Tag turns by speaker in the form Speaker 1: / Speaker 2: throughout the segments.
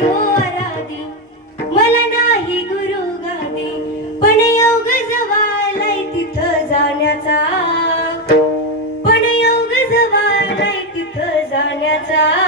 Speaker 1: मला नाही गुरु पण योग जवालाय तिथं जाण्याचा. पण योग जवालाय तिथं जाण्याचा.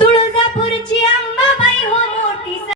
Speaker 1: तुळजापूरची आम